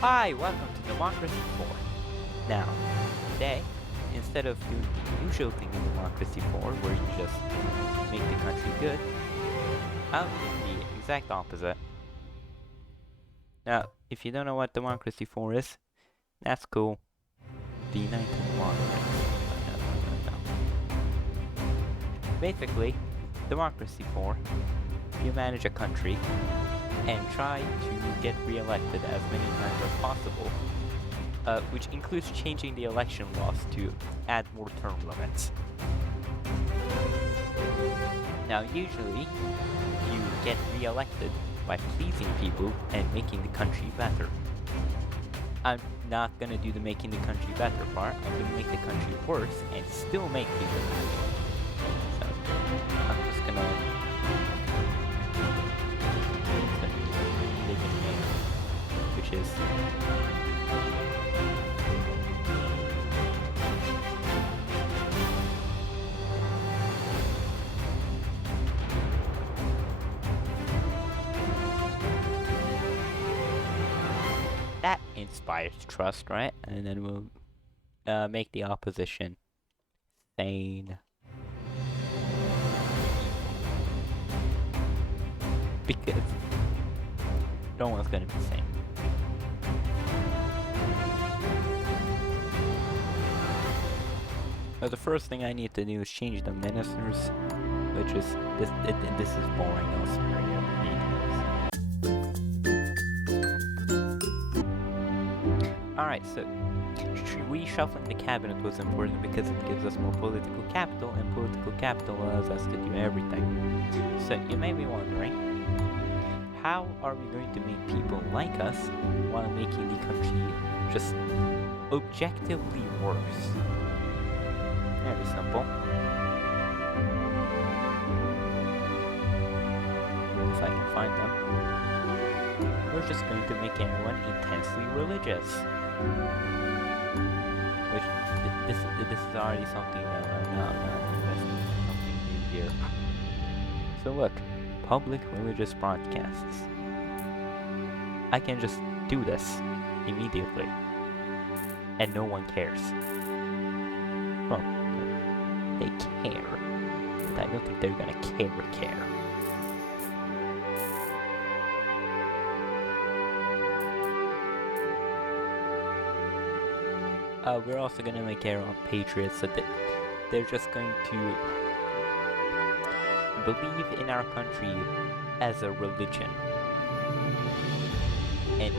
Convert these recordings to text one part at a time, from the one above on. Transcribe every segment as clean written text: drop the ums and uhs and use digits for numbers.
Hi, welcome to Democracy 4. Now, today, instead of doing the usual thing in Democracy 4, where you just make the country good, I'll do the exact opposite. Now, if you don't know what Democracy 4 is, that's cool. The 19 Democracy. No. Basically, Democracy 4, you manage a country and try to get re-elected as many times as possible, which includes changing the election laws to add more term limits. Now, usually, you get re-elected by pleasing people and making the country better. I'm not gonna do the making the country better part. I'm gonna make the country worse and still make people happy. So, I'm just gonna which is that inspires trust, right? And then we'll make the opposition sane. Because no one's gonna be sane. So the first thing I need to do is change the ministers, which is this is boring. I'll spare you the details. Alright, so reshuffling the cabinet was important because it gives us more political capital, and political capital allows us to do everything. So you may be wondering, how are we going to make people like us while making the country just objectively worse? Very simple. If I can find them. We're just going to make everyone intensely religious. Which, this is already something that I'm not investing in something new here. So look, public religious broadcasts. I can just do this immediately. And no one cares. Well, they care, but I don't think they're gonna care. We're also gonna make everyone patriots, so that they're just going to believe in our country as a religion. And,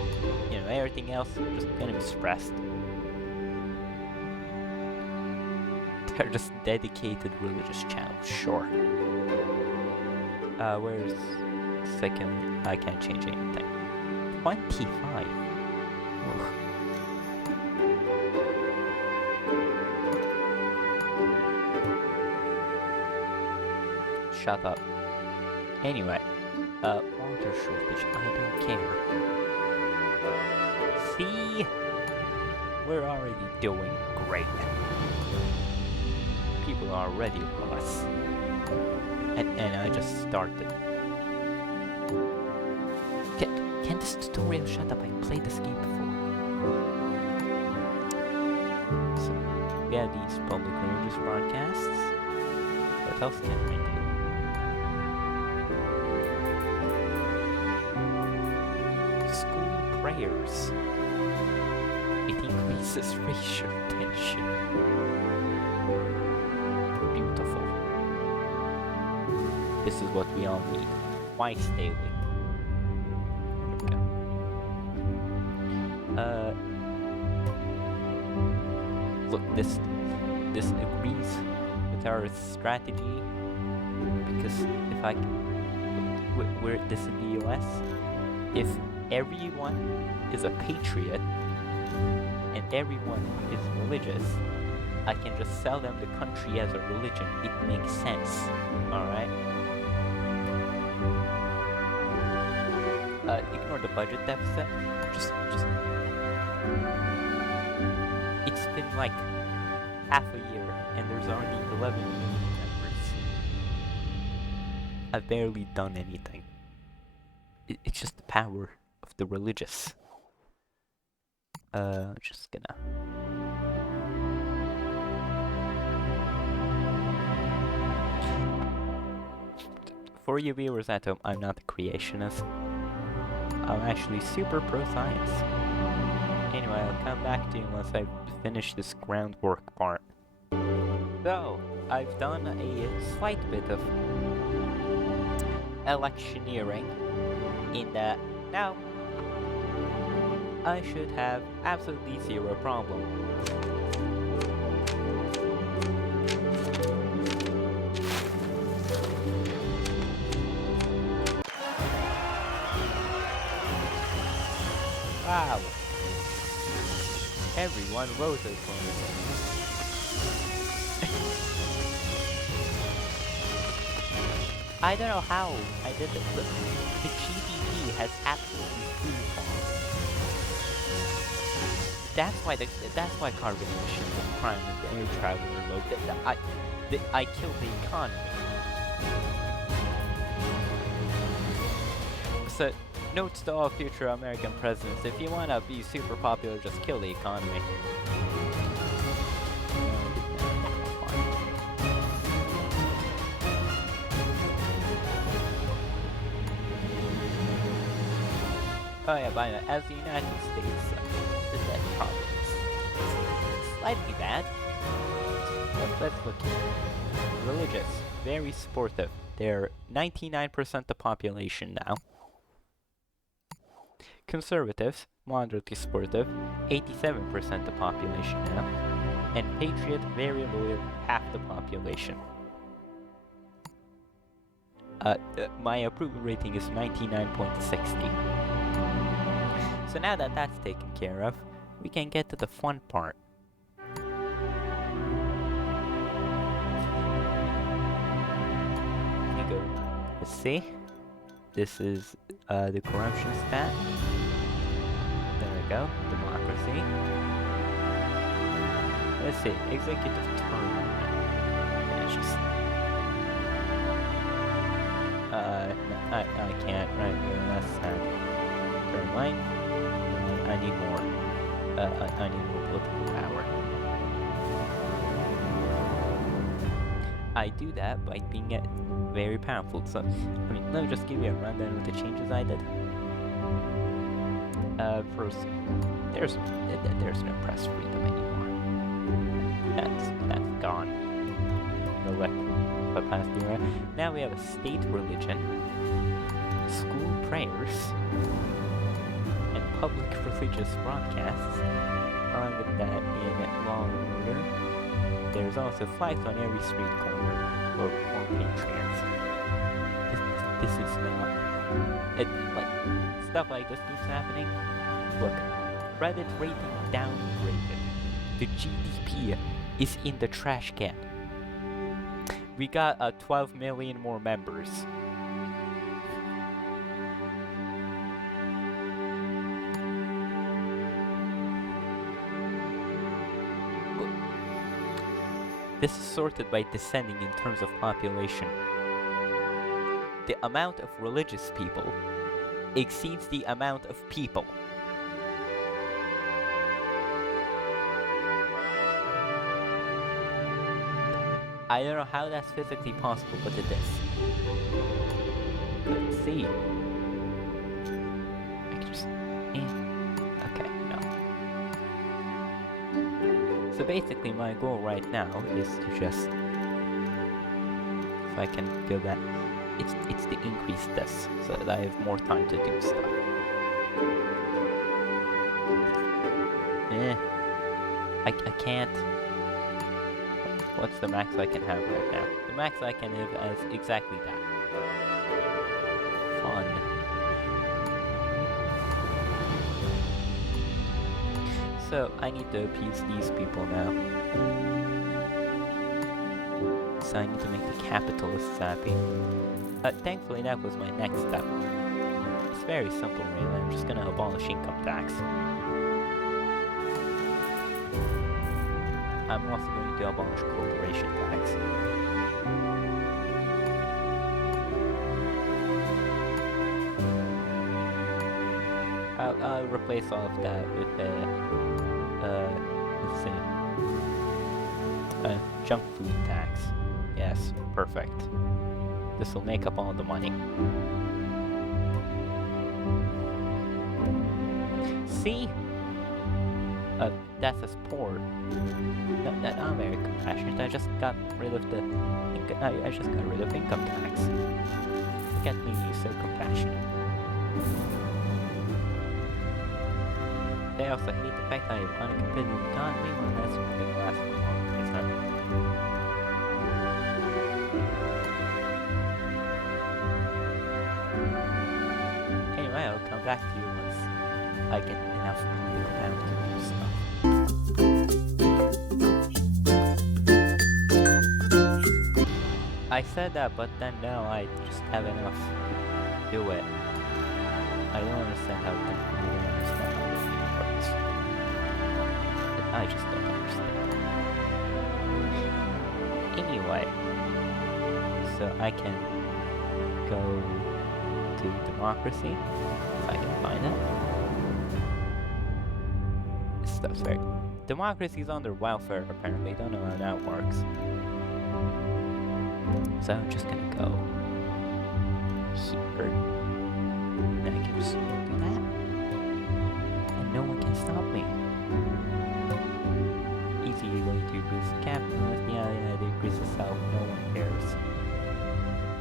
everything else is just gonna be suppressed. They're just dedicated religious channels, sure. Where's second? I can't change anything. 25. Ugh. Shut up. Anyway, water shortage, I don't care. See? We're already doing great. People are already love us. And I just started. Can this tutorial shut up? I played this game before. So, we have these public religious broadcasts. What else can we do? School prayers. It increases racial tension. Beautiful. This is what we all need. Twice daily. There we go. Look, this agrees with our strategy, because if I we're this in the US, if everyone is a patriot and everyone is religious, I can just sell them the country as a religion. It makes sense. Alright? Ignore the budget deficit. Just it's been like half a year and there's already 11 million members. I've barely done anything. It's just the power of the religious. Just gonna. For you viewers at home, I'm not a creationist. I'm actually super pro-science. Anyway, I'll come back to you once I finish this groundwork part. So, I've done a slight bit of electioneering in that now I should have absolutely zero problem. Wow! Everyone voted for me. I don't know how I did it, but the GDP has absolutely free fall. That's why carbon emissions and crime and air travel are low. I killed the economy. So, notes to all future American presidents: if you wanna be super popular, just kill the economy. Oh yeah, by the way, as the United States, the debt problem is slightly bad. But let's look here. Religious, very supportive. They're 99% the population now. Conservatives, moderately supportive, 87% the population now. And patriot, very loyal, half the population. My approval rating is 99.60. So now that that's taken care of, we can get to the fun part. Let's see. This is the corruption stat. There we go. Democracy. Let's see. Executive term. It's just. I can't. Right here. That's sad. Term length. I need more. I need more political power. I do that by being very powerful. So, I mean, let me just give you a rundown of the changes I did. First, there's no press freedom anymore. That's gone. No way. But past era. Now we have a state religion, school prayers, and public religious broadcasts. Along with that, in law and order, there's also flags on every street corner or patriots. This is not stuff like this keeps happening. Look, credit rating downgraded. The GDP is in the trash can. We got 12 million more members. This is sorted by descending in terms of population. The amount of religious people exceeds the amount of people. I don't know how that's physically possible, but it is. Let's see. I can just... Okay, no. So basically my goal right now is to just... If I can go back... It's to increase this, so that I have more time to do stuff. I can't... What's the max I can have right now? The max I can have is exactly that. Fun. So, I need to appease these people now. So I need to make the capitalists happy. Thankfully that was my next step. It's very simple really, I'm just gonna abolish income tax. I'm also going to abolish corporation tax. I'll replace all of that with Junk food tax. Yes, perfect. This will make up all the money. See? That's a sport. No, I'm very compassionate. I just got rid of the... I just got rid of income tax. Look at me, so compassionate. They also hate the fact that I have uncompetitive economy when that's going to last for long, isn't it? Anyway, I'll come back to you once I get enough political power to do stuff. I said that, but then now I just have enough to do it. I don't understand how this works. I just don't understand. Anyway, so I can go to democracy, if I can find it. This stuff's very... Democracy is under welfare, apparently. Don't know how that works. So I'm just gonna go here. And I can just do that. And no one can stop me. Easy way to boost capitalism. Yeah, they increase the South. No one cares.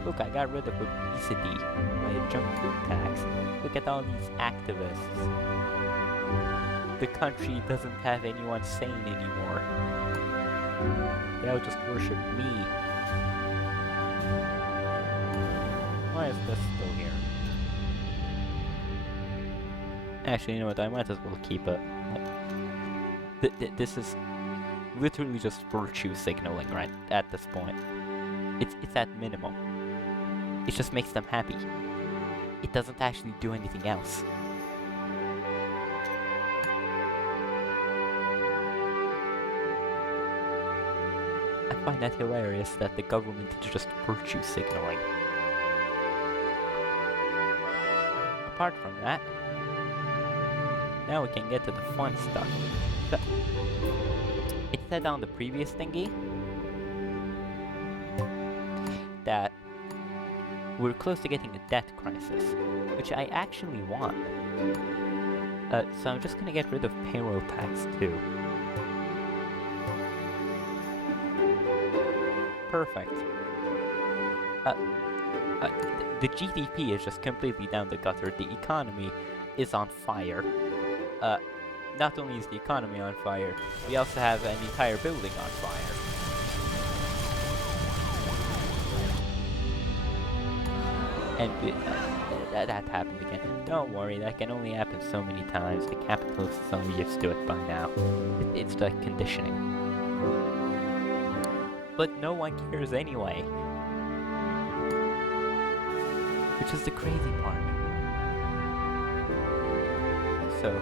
Look, I got rid of obesity by a junk food tax. Look at all these activists. The country doesn't have anyone sane anymore. They all just worship me. Why is this still here? Actually, you know what? I might as well keep it. This is literally just virtue signaling right at this point. It's at minimum. It just makes them happy. It doesn't actually do anything else. I find that hilarious that the government is just virtue signaling. Apart from that, now we can get to the fun stuff. So, it said on the previous thingy that we're close to getting a debt crisis, which I actually want. So I'm just gonna get rid of payroll tax too. Perfect. The GDP is just completely down the gutter. The economy is on fire. Not only is the economy on fire, we also have an entire building on fire. And that happened again. Don't worry, that can only happen so many times. The capitalists are used to it by now. It's like conditioning. But no one cares anyway. Which is the crazy part. So,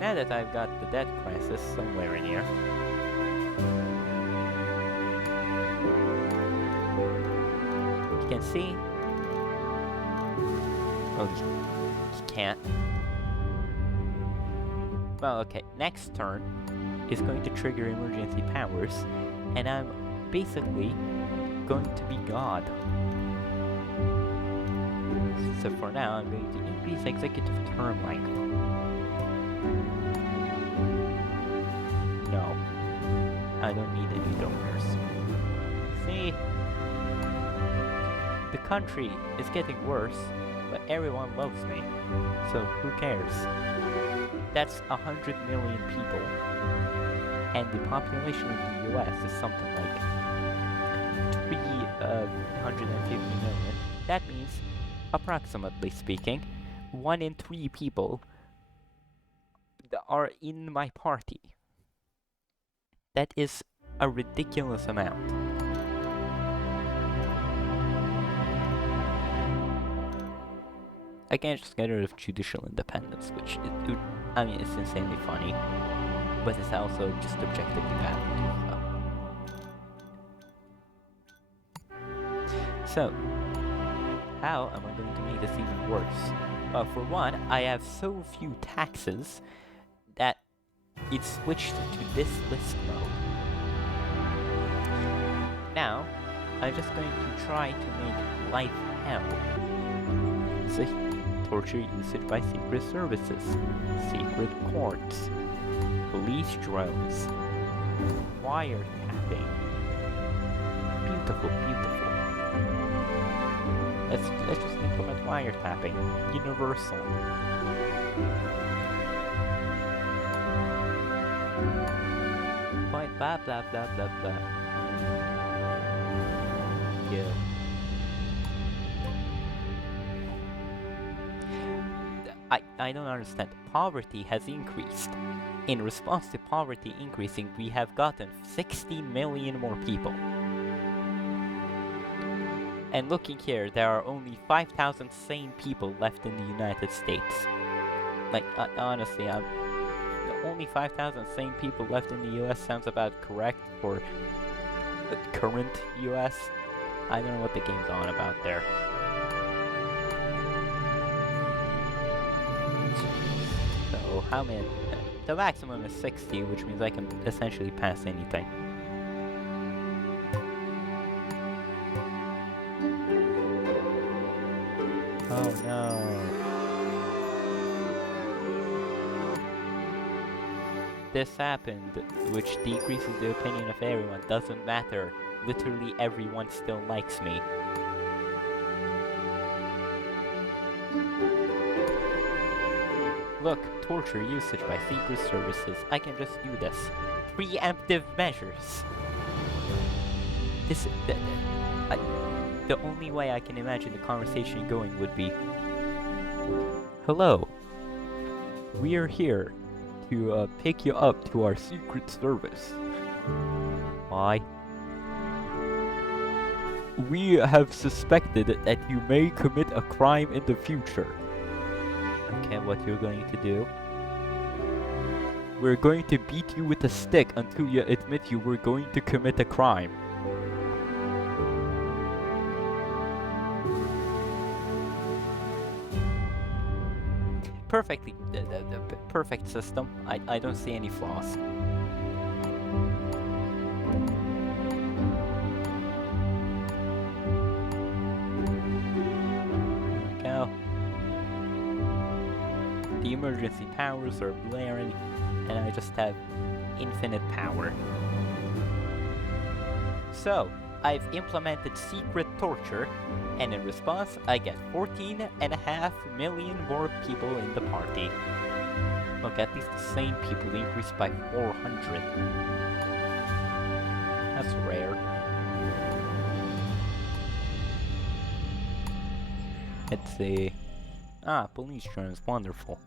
now that I've got the debt crisis somewhere in here, you can see... Oh, you can't. Well, okay, next turn is going to trigger emergency powers, and I'm basically going to be God. So for now, I'm going to increase executive term length. No. I don't need any donors. See? The country is getting worse, but everyone loves me. So who cares? That's 100 million people. And the population of the US is something like 350 million. That means, approximately speaking, 1 in 3 people are in my party. That is a ridiculous amount. I can't just get rid of judicial independence, which, I mean, it's insanely funny, but it's also just objectively bad to do so. So, how am I going to make this even worse? Well, for one, I have so few taxes that it switched to this list mode. Now, I'm just going to try to make life hell. So, torture usage by secret services, secret courts, police drones, wiretapping. Beautiful, beautiful. Let's just implement wiretapping. Universal. Point blah blah blah blah blah. Yeah. I don't understand. Poverty has increased. In response to poverty increasing, we have gotten 60 million more people. And looking here, there are only 5,000 sane people left in the United States. Like, honestly, only 5,000 sane people left in the US sounds about correct for the current US. I don't know what the game's on about there. So, how many? The maximum is 60, which means I can essentially pass anything. Oh no. This happened, which decreases the opinion of everyone. Doesn't matter. Literally everyone still likes me. Look, torture usage by secret services. I can just do this. Preemptive measures. The only way I can imagine the conversation going would be, hello, we're here to pick you up to our secret service. Why? We have suspected that you may commit a crime in the future. Okay, what you're going to do? We're going to beat you with a stick until you admit you were going to commit a crime. Perfectly, perfect system. I don't see any flaws. Go. The emergency powers are blaring, and I just have infinite power. So, I've implemented secret torture, and in response, I get 14.5 million more people in the party. Look, at least the same people increased by 400. That's rare. Let's see. Ah, police drones, wonderful.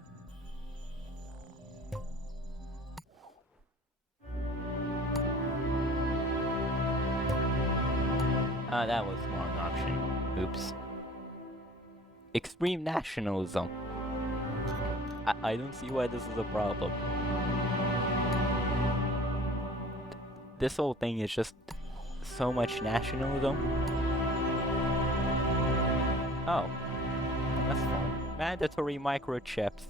Ah, that was the wrong option. Oops. Extreme nationalism. I don't see why this is a problem. This whole thing is just so much nationalism. Oh. That's fine. Mandatory microchips.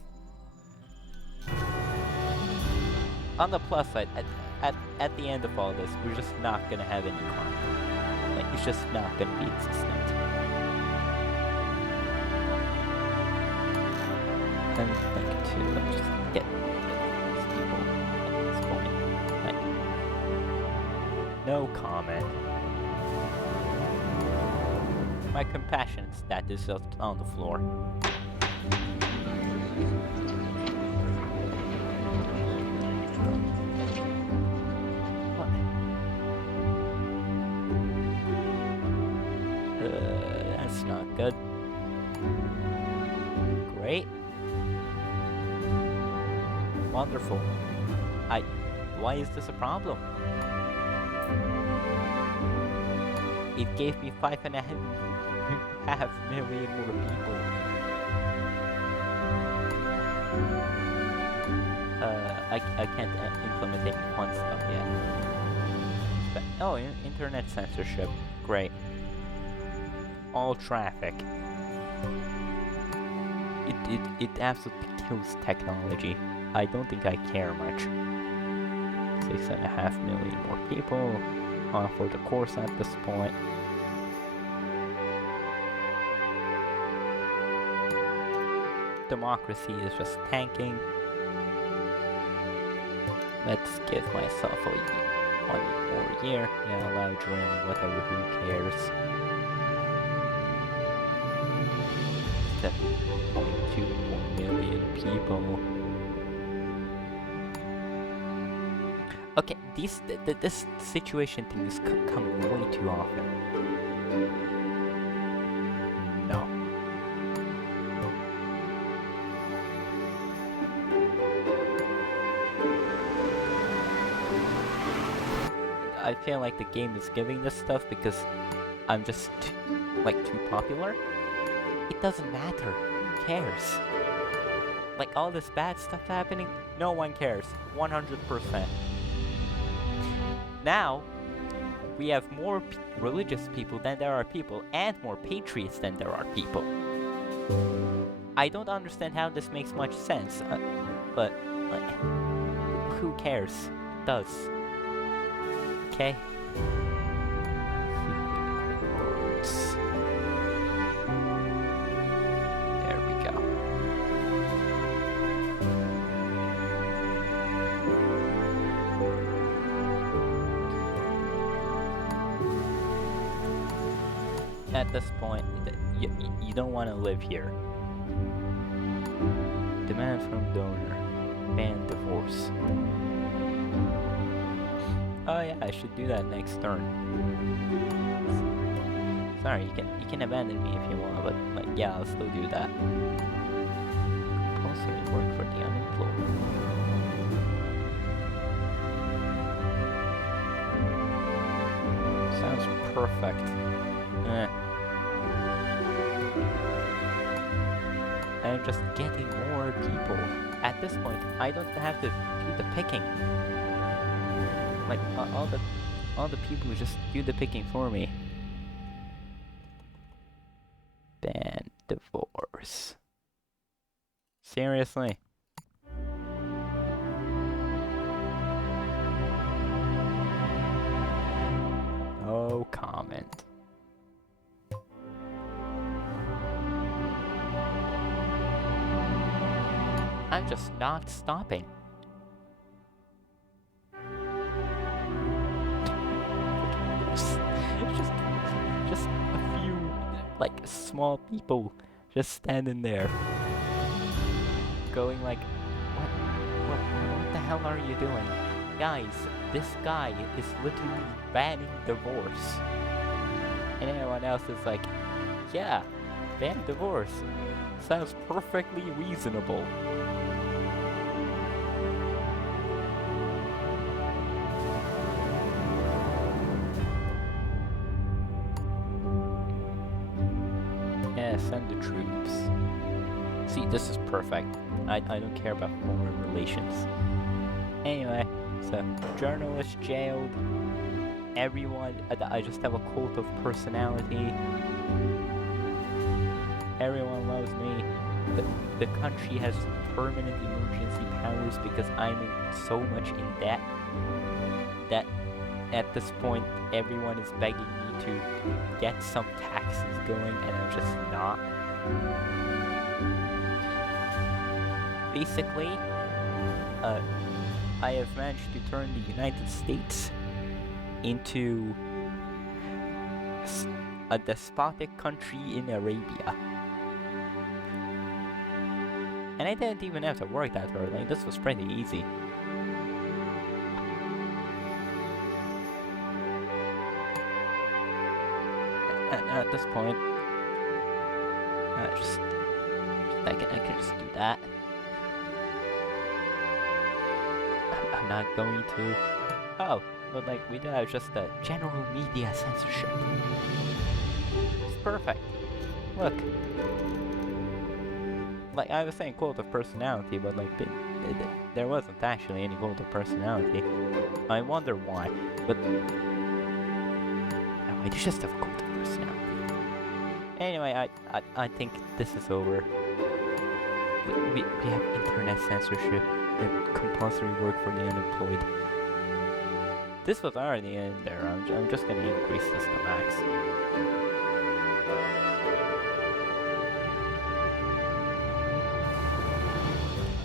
On the plus side, at the end of all this, we're just not gonna have any crime. Like, it's just not gonna be existent. I'm thinking too, let's just get rid of these people at this point. Like, no comment. My compassion stat is just on the floor. That's not good. Great. Wonderful. Why is this a problem? It gave me 5.5 million more people. I can't implement any fun stuff yet. But, oh, internet censorship. Great. All traffic. It absolutely kills technology. I don't think I care much. 6.5 million more people. for the course at this point. Democracy is just tanking. Let's give myself one more year. Yeah, allow drilling, whatever, who cares? 7.2 million people. Okay, this situation things come way too often. No. I feel like the game is giving this stuff because I'm just too popular. It doesn't matter. Who cares? Like all this bad stuff happening, no one cares. 100%. Now, we have more religious people than there are people, and more patriots than there are people. I don't understand how this makes much sense, but like, who cares? It does. Okay. There we go. At this point, you don't want to live here. Demand from donor. Ban divorce. Oh yeah, I should do that next turn. Sorry, you can abandon me if you want, but like yeah, I'll still do that. Compulsory work for the unemployed. Sounds perfect. I'm just getting more people. At this point, I don't have to do the picking. Like all the people just do the picking for me. Ban divorce. Seriously? No comment. I'm just not stopping. Just a few, like, small people just standing there. Going like, what the hell are you doing? Guys, this guy is literally banning divorce. And everyone else is like, yeah, ban divorce. Sounds perfectly reasonable. Yeah, send the troops. See, this is perfect. I don't care about foreign relations. Anyway, so journalist jailed. Everyone, I just have a cult of personality. Everyone loves me. The country has permanent emergency powers because I'm so much in debt that at this point everyone is begging me to get some taxes going, and I'm just not. Basically, I have managed to turn the United States into a despotic country in Arabia. And I didn't even have to work that hard, like this was pretty easy. And at this point, I can just do that. I'm not going to. Oh, but like we do have just a general media censorship. It's perfect. Look. Like I was saying cult of personality, but like there wasn't actually any cult of personality. I wonder why, but no, I just have a cult of personality. Anyway, I think this is over. We have internet censorship and compulsory work for the unemployed. This was already in there. I'm just gonna increase this to max.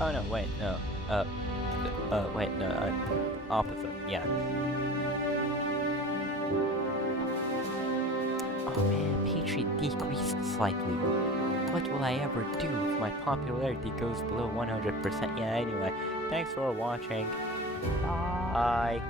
Oh no, wait, no. Wait, no, opposite, yeah. Oh man, Patreon decreased slightly. What will I ever do if my popularity goes below 100%? Yeah, anyway, thanks for watching. Bye.